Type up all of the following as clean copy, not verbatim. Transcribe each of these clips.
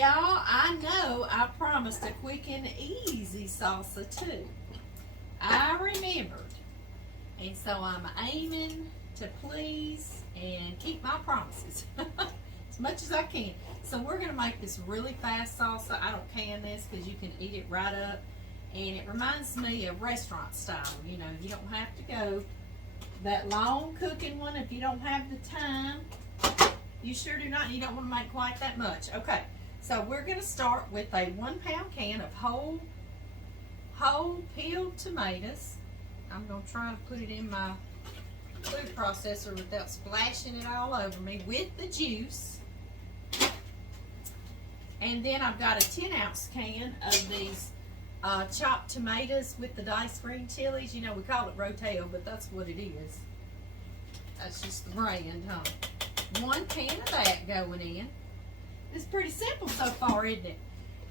Y'all, I know I promised a quick and easy salsa too. I remembered. And so I'm aiming to please and keep my promises as much as I can. So we're going to make this really fast salsa. I don't can this because you can eat it right up. And it reminds me of restaurant style. You know, you don't have to go that long cooking one if you don't have the time. You sure do not. You don't want to make quite that much. Okay, so we're going to start with a 1 pound can of whole peeled tomatoes. I'm going to try to put it in my food processor without splashing it all over me with the juice. And then I've got a 10-ounce can of these chopped tomatoes with the diced green chilies. You know, we call it rotel, but that's what it is. That's just the brand, huh? 1 can of that going in. It's pretty simple so far, isn't it?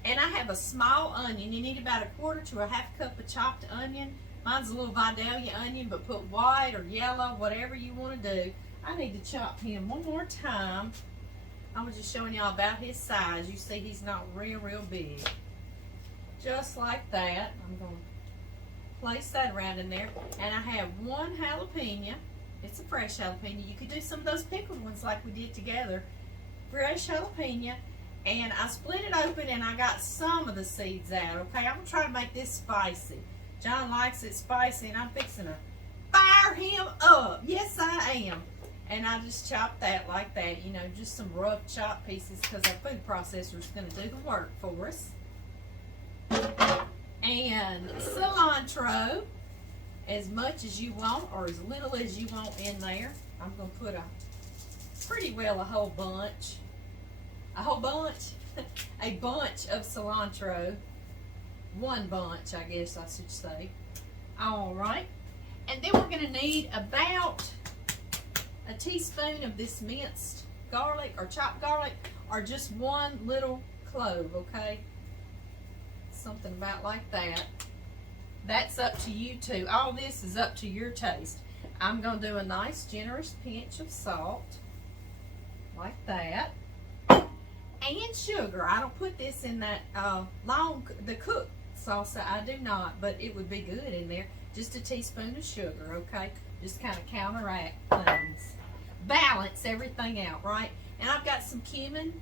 And I have a small onion. You need about 1/4 to 1/2 cup of chopped onion. Mine's a little Vidalia onion, but put white or yellow, whatever you want to do. I need to chop him one more time. I was just showing y'all about his size. You see he's not real big. Just like that. I'm going to place that around in there. And I have 1 jalapeno. It's a fresh jalapeno. You could do some of those pickled ones like we did together. Fresh jalapeno. And I split it open and I got some of the seeds out. Okay, I'm going to try to make this spicy. John likes it spicy and I'm fixing to fire him up. Yes, I am. And I just chopped that like that. You know, just some rough chopped pieces because our food processor is going to do the work for us. And cilantro, as much as you want or as little as you want in there. I'm going to put a whole bunch. A bunch of cilantro. 1 bunch, I guess I should say. All right. And then we're going to need about a teaspoon of this minced garlic or chopped garlic or just 1 little clove, okay? Something about like that. That's up to you too. All this is up to your taste. I'm going to do a nice generous pinch of salt like that. And sugar. I don't put this in that the cooked salsa. I do not, but it would be good in there. Just a teaspoon of sugar, okay? Just kind of counteract things. Balance everything out, right? And I've got some cumin.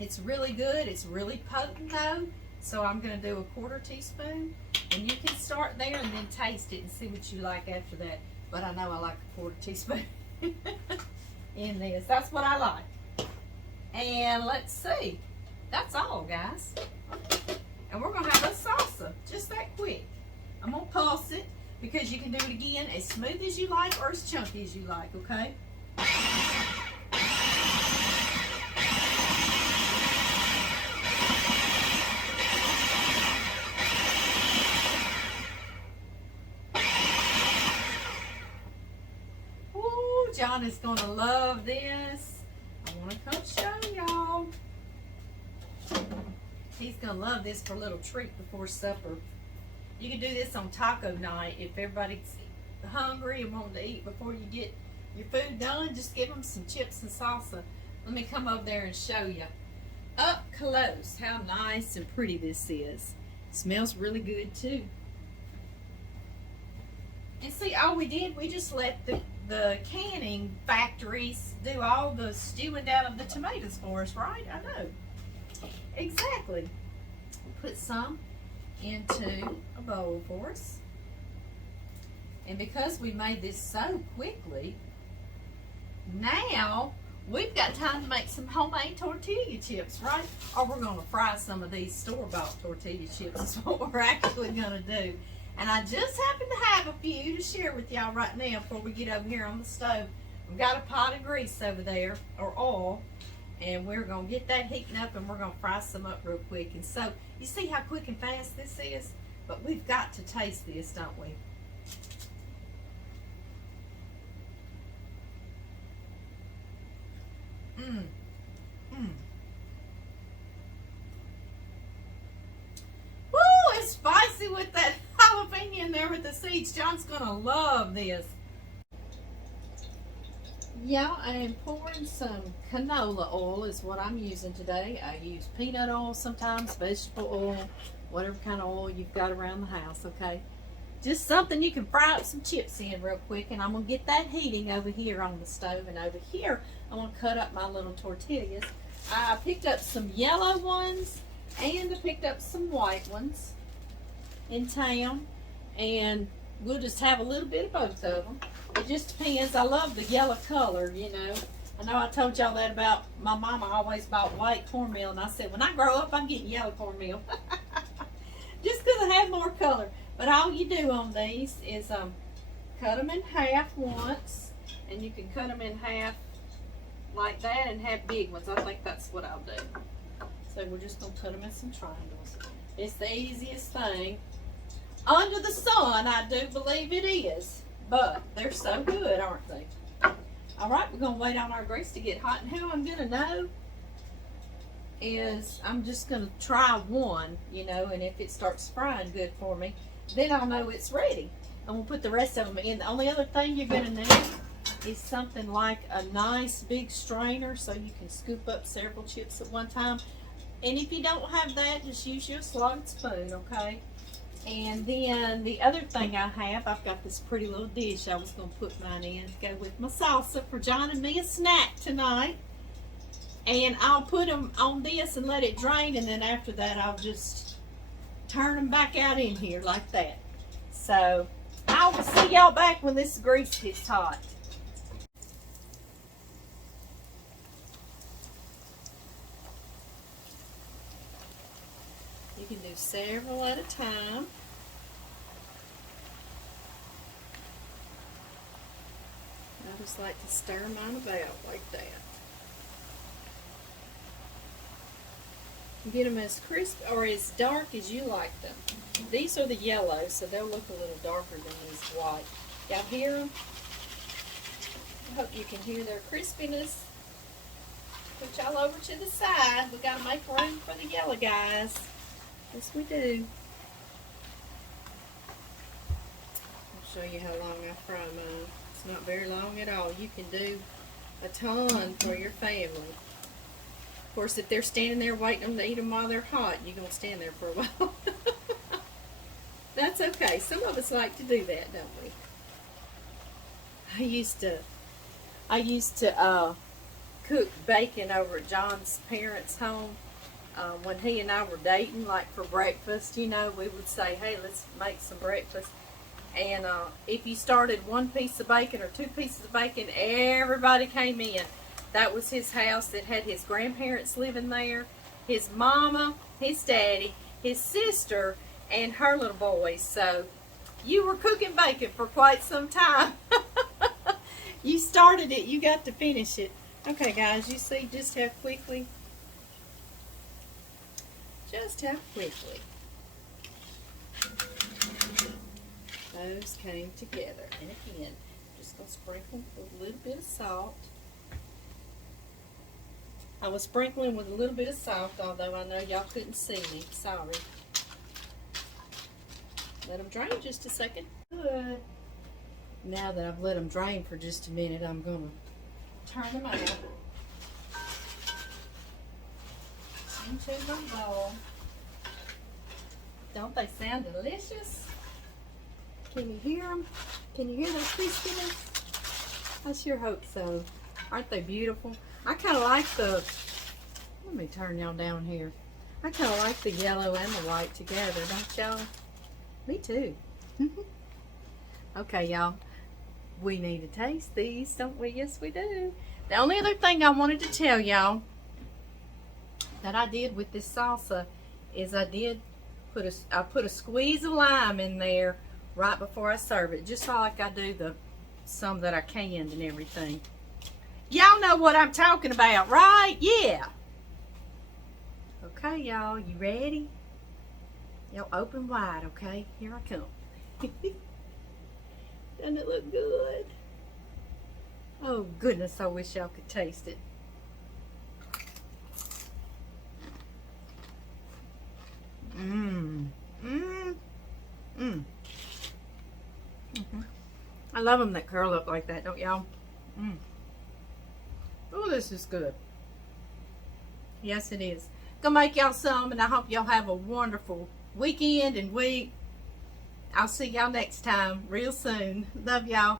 It's really good. It's really potent though. So I'm going to do a 1/4 teaspoon. And you can start there and then taste it and see what you like after that. But I know I like a 1/4 teaspoon in this. That's what I like. And let's see. That's all, guys. And we're going to have a salsa just that quick. I'm going to pulse it because you can do it again as smooth as you like or as chunky as you like, okay? Ooh, John is going to love this. I want to come show y'all. He's going to love this for a little treat before supper. You can do this on taco night if everybody's hungry and wanting to eat before you get your food done. Just give them some chips and salsa. Let me come over there and show you up close how nice and pretty this is. It smells really good too. And see, all we did, we just let the canning factories do all the stewing down of the tomatoes for us, right? I know. Exactly. Put some into a bowl for us. And because we made this so quickly, now we've got time to make some homemade tortilla chips, right? Or we're going to fry some of these store-bought tortilla chips is what we're actually going to do. And I just happen to have a few to share with y'all right now before we get over here on the stove. We've got a pot of grease over there, or oil, and we're going to get that heating up and we're going to fry some up real quick. And so, you see how quick and fast this is? But we've got to taste this, don't we? Woo, it's spicy with that jalapeno in there with the seeds. John's gonna love this. Yeah, I am pouring some canola oil is what I'm using today. I use peanut oil sometimes, vegetable oil, whatever kind of oil you've got around the house, okay? Just something you can fry up some chips in real quick, and I'm going to get that heating over here on the stove, and over here I'm going to cut up my little tortillas. I picked up some yellow ones, and I picked up some white ones in town, and we'll just have a little bit of both of them. It just depends. I love the yellow color, you know. I know I told y'all that about my mama always bought white cornmeal, and I said, when I grow up, I'm getting yellow cornmeal. Just because I have more color. But all you do on these is cut them in half once, and you can cut them in half like that and have big ones. I think that's what I'll do. So we're just going to put them in some triangles. It's the easiest thing under the sun, I do believe it is. But they're so good, aren't they? All right, we're going to wait on our grease to get hot. And how I'm going to know is I'm just going to try one, you know, and if it starts frying good for me, then I'll know it's ready. And we'll put the rest of them in. The only other thing you're going to need is something like a nice big strainer so you can scoop up several chips at one time. And if you don't have that, just use your slotted spoon, okay? And then the other thing I have, I've got this pretty little dish I was going to put mine in to go with my salsa for John and me a snack tonight. And I'll put them on this and let it drain, and then after that I'll just turn them back out in here like that. So I will see y'all back when this grease gets hot. You can do several at a time. I just like to stir mine about like that. Get them as crisp or as dark as you like them. These are the yellows, so they'll look a little darker than these white. Y'all hear them? I hope you can hear their crispiness. Put y'all over to the side. We got to make room for the yellow guys. Yes, we do. I'll show you how long I fry mine. It's not very long at all. You can do a ton for your family. Of course, if they're standing there waiting on them to eat them while they're hot, you're going to stand there for a while. That's okay. Some of us like to do that, don't we? I used to cook bacon over at John's parents' home. When he and I were dating, like for breakfast, you know, we would say, hey, let's make some breakfast. And if you started one piece of bacon or two pieces of bacon, everybody came in. That was his house that had his grandparents living there, his mama, his daddy, his sister, and her little boys. So you were cooking bacon for quite some time. You started it, you got to finish it. Okay, guys, you see just how quickly those came together. And again, just going to sprinkle with a little bit of salt. I was sprinkling with a little bit of salt, although I know y'all couldn't see me. Sorry. Let them drain just a second. Good. Now that I've let them drain for just a minute, I'm going to turn them out into my bowl. Don't they sound delicious? Can you hear them? Can you hear the crispiness? I sure hope so. Aren't they beautiful? I kind of like the, let me turn y'all down here. I kind of like the yellow and the white together, don't y'all? Me too. Okay, y'all. We need to taste these, don't we? Yes, we do. The only other thing I wanted to tell y'all that I did with this salsa is I put a squeeze of lime in there right before I serve it, just like I do some that I canned and everything. Y'all know what I'm talking about, right? Yeah. Okay, y'all, you ready? Y'all open wide, okay? Here I come. Doesn't it look good? Oh, goodness, I wish y'all could taste it. I love them that curl up like that, don't y'all? Oh, this is good. Yes, it is. Gonna make y'all some, and I hope y'all have a wonderful weekend and week. I'll see y'all next time real soon. Love y'all.